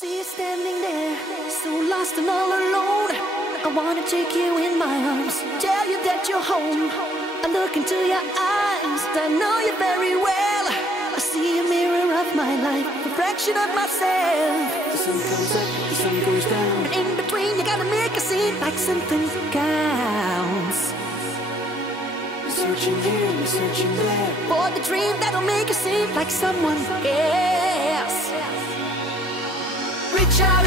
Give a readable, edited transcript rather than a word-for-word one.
See you standing there, so lost and all alone. I wanna take you in my arms, tell you that you're home. I look into your eyes, I know you very well. I see a mirror of my life, reflection of myself. The sun comes up, the sun goes down, and in between you gotta make a scene like something counts. We're searching here, we're searching there, for the dream that'll make you seem like someone else. Reach out.